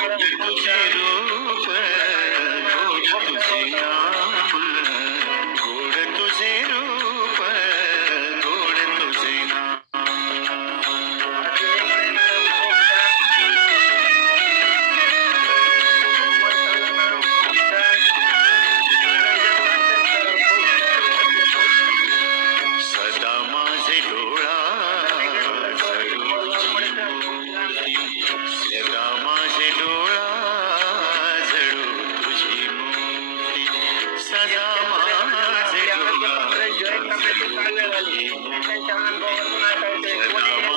Cheers. 生日快乐，你！祝你生日快乐，你！祝你生日，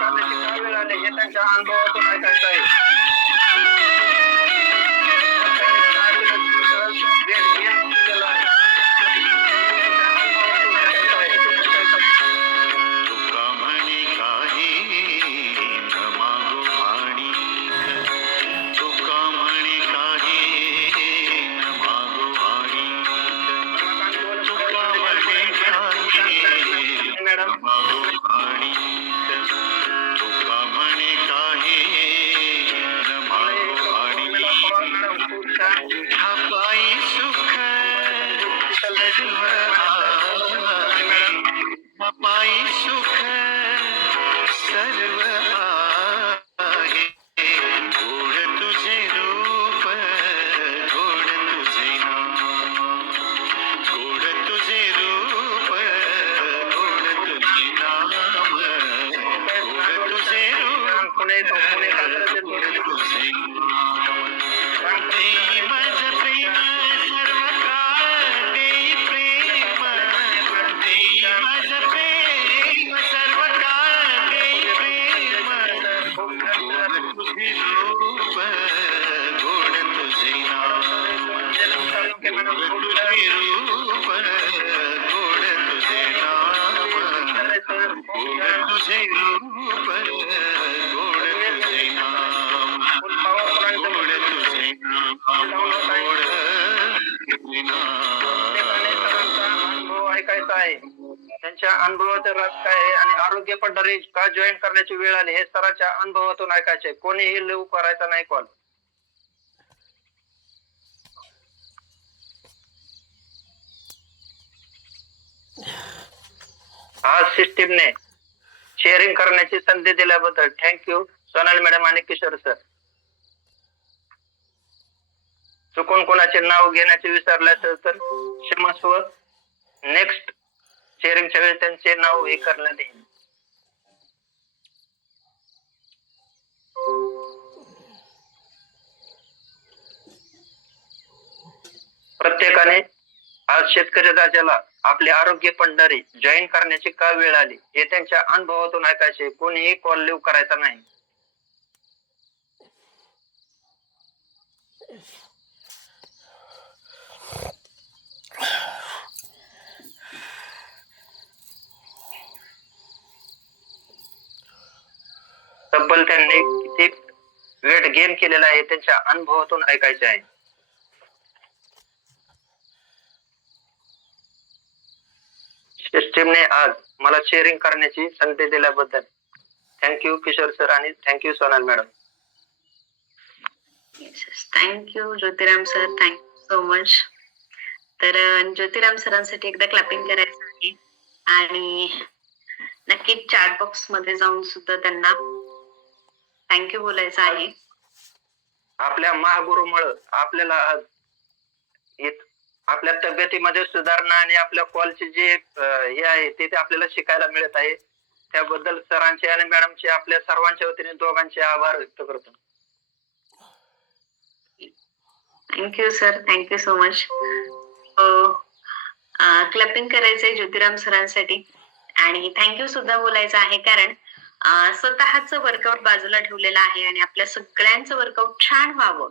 तुझे नाम हे त्यांच्या अनुभवातून ऐकायचं त्यांच्या अनुभवाचा रस काय आहे आणि आरोग्य पंढरी का जॉईन करण्याची वेळ आली हे सरांच्या अनुभवातून ऐकायचे कोणीही लिव्ह करायचा नाही कॉल आज सिस्टीमने शेअरिंग करण्याची संधी दिल्याबद्दल थँक्यू सोनाली मॅडम आणि किशोर सर चुकून कोणाचे नाव घेण्याचे विसरले असेल तर क्षमस्व नेक्स्ट शेअरिंगच्या वेळेस त्यांचे नाव हे करण्यात येईल. प्रत्येकाने आज शेतकरी राजाला आपले आरोग्य पंढरी जॉईन करण्याची का वेळ आली? हे त्यांच्या अनुभवातून ऐकायचे. कोणीही कॉल लिव्ह करायचा नाही. तब्बल त्यांनी किती वेट गेन केलेला आहे त्यांच्या अनुभवातून ऐकायचे आहे. सिस्टीमने आज मला शेअरिंग करण्याची संधी दिल्याबद्दल थँक्यू किशोर सर आणि thank you Sonal madam thank you Jyotiram sir thank you so much तर ज्योतिराम सरांसाठी एकदा क्लॅपिंग करायचं आहे. आणि नक्कीच चॅट बॉक्समध्ये जाऊन सुद्धा त्यांना थँक्यू बोलायचं आहे. आपल्या महागुरुमुळं आपल्याला आपल्या तब्येतीमध्ये सुधारणा आणि आपल्या कॉलचे जे हे आहे ते ते आपल्याला शिकायला मिळत आहे. त्याबद्दल सरांचे आणि मॅडमचे आपल्या सर्वांच्या वतीने दोघांचे आभार व्यक्त करतो. Thank you sir thank you so much clapping करायचंय ज्योतिराम सरांसाठी. आणि थँक्यू सुद्धा बोलायचं आहे कारण स्वतःच वर्कआउट बाजूला ठेवलेलं आहे आणि आपल्या सगळ्यांचं वर्कआउट छान व्हावं.